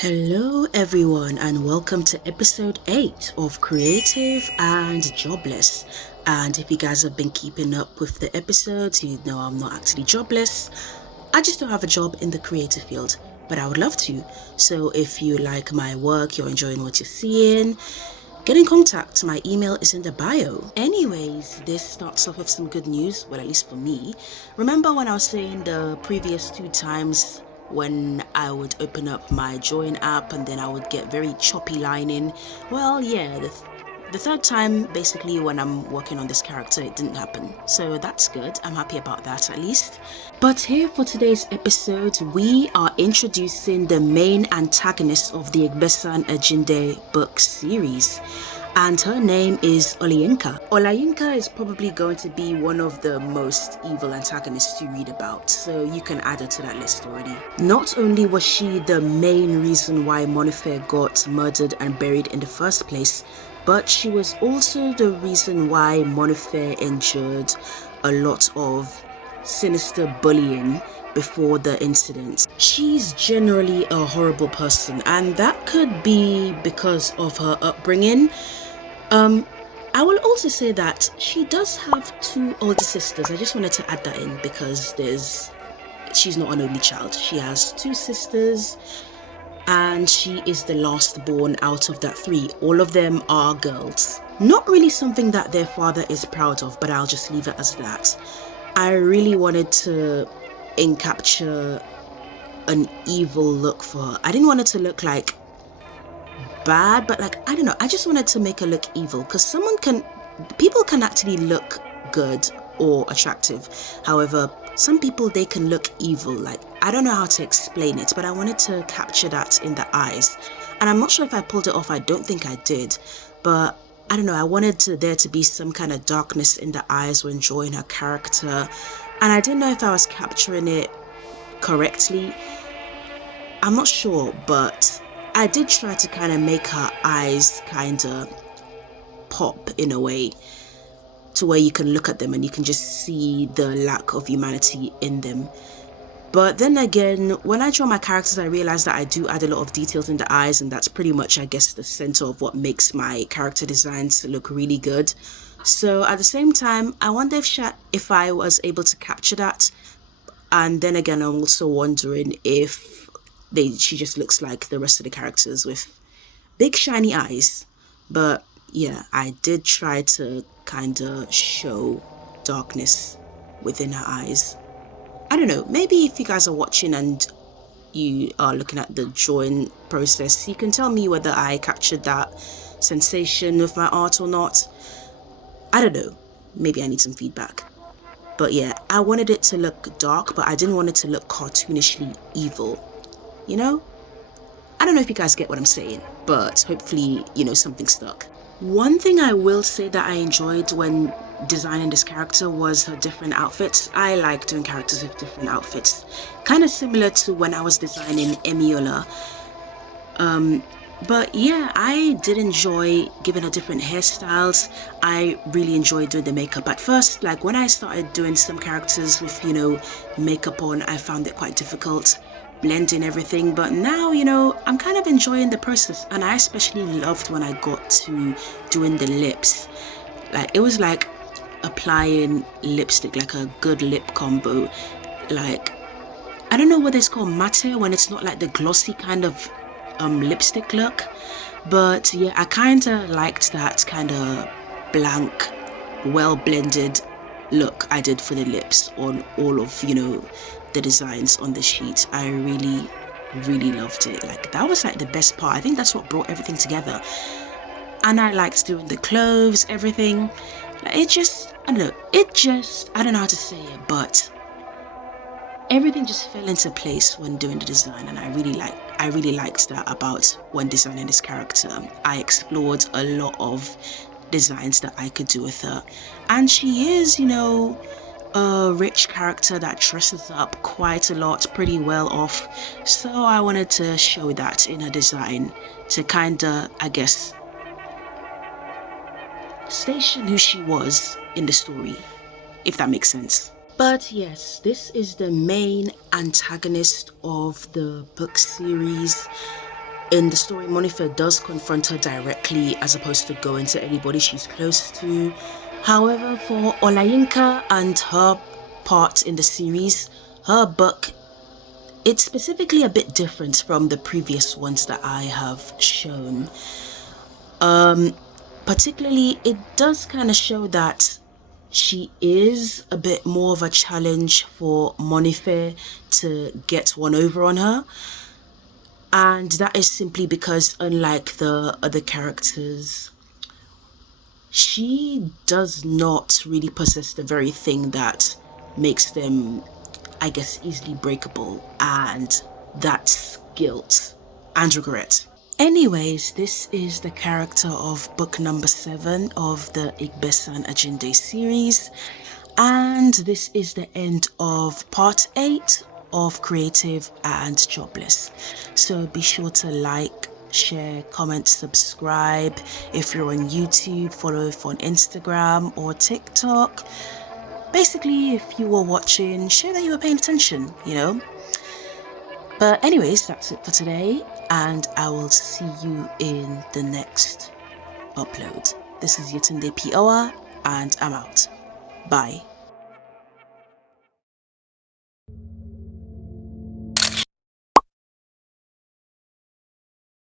Hello, everyone, and welcome to episode 8 of Creative and Jobless. And if you guys have been keeping up with the episodes, you know I'm not actually jobless. I just don't have a job in the creative field, but I would love to. So if you like my work, you're enjoying what you're seeing, get in contact. My email is in the bio. Anyways, this starts off with some good news, well, at least for me. Remember when I was saying the previous 2 times when I would open up my Join app and then I would get very choppy lining? Well, yeah, the third time, basically, when I'm working on this character, it didn't happen. So that's good. I'm happy about that at least. But here for today's episode, we are introducing the main antagonist of the Egbesan Ejinde book series. And her name is Olayinka. Olayinka is probably going to be one of the most evil antagonists you read about, so you can add her to that list already. Not only was she the main reason why Monife got murdered and buried in the first place, but she was also the reason why Monife endured a lot of sinister bullying before the incident. She's generally a horrible person, and that could be because of her upbringing. I will also say that she does have 2 older sisters. I just wanted to add that in because she's not an only child. She has 2 sisters and she is the last born out of that 3. All of them are girls. Not really something that their father is proud of, but I'll just leave it as that. I really wanted to encapture an evil look for her. I didn't want it to look like bad, but I don't know, I just wanted to make her look evil because people can actually look good or attractive. However, some people, they can look evil. I don't know how to explain it, but I wanted to capture that in the eyes, and I'm not sure if I pulled it off. I don't think I did, but I don't know, I wanted there to be some kind of darkness in the eyes when drawing her character, and I didn't know if I was capturing it correctly. I'm not sure, but I did try to kind of make her eyes kind of pop in a way to where you can look at them and you can just see the lack of humanity in them. But then again, when I draw my characters, I realize that I do add a lot of details in the eyes, and that's pretty much, I guess, the center of what makes my character designs look really good. So at the same time, I wonder if I was able to capture that. And then again, I'm also wondering if she just looks like the rest of the characters with big shiny eyes. But yeah, I did try to kind of show darkness within her eyes. I don't know, maybe if you guys are watching and you are looking at the drawing process, you can tell me whether I captured that sensation with my art or not. I don't know, maybe I need some feedback. But yeah, I wanted it to look dark, but I didn't want it to look cartoonishly evil. You know? I don't know if you guys get what I'm saying, but hopefully, something stuck. One thing I will say that I enjoyed when designing this character was her different outfits. I like doing characters with different outfits. Kind of similar to when I was designing Emiola. But yeah, I did enjoy giving her different hairstyles. I really enjoyed doing the makeup. At first, when I started doing some characters with, makeup on, I found it quite difficult blending everything, but now I'm kind of enjoying the process, and I especially loved when I got to doing the lips. It was like applying lipstick, like a good lip combo. I don't know whether it's called matte when it's not like the glossy kind of lipstick look, but yeah, I kind of liked that kind of blank, well blended look I did for the lips on all of the designs on the sheet. I really, really loved it. That was the best part. I think that's what brought everything together. And I liked doing the clothes, everything. I don't know how to say it, but everything just fell into place when doing the design, and I really liked that about when designing this character. I explored a lot of designs that I could do with her, and she is a rich character that dresses up quite a lot, pretty well off, so I wanted to show that in her design to kind of, I guess, station who she was in the story, if that makes sense. But yes, this is the main antagonist of the book series. In the story, Monife does confront her directly as opposed to going to anybody she's close to. However, for Olayinka and her part in the series, her book, it's specifically a bit different from the previous ones that I have shown. Particularly, it does kind of show that she is a bit more of a challenge for Monife to get one over on her. And that is simply because, unlike the other characters, she does not really possess the very thing that makes them, I guess, easily breakable, and that's guilt and regret. Anyways, this is the character of book number 7 of the Igbesan Ajinde series, and this is the end of part 8 of Creative and Jobless. So be sure to like, share, comment, subscribe. If you're on YouTube, follow us on Instagram or TikTok. Basically, if you were watching, show that you were paying attention, you know. But anyways, that's it for today, and I will see you in the next upload. This is Yetunde Pioa, and I'm out. Bye.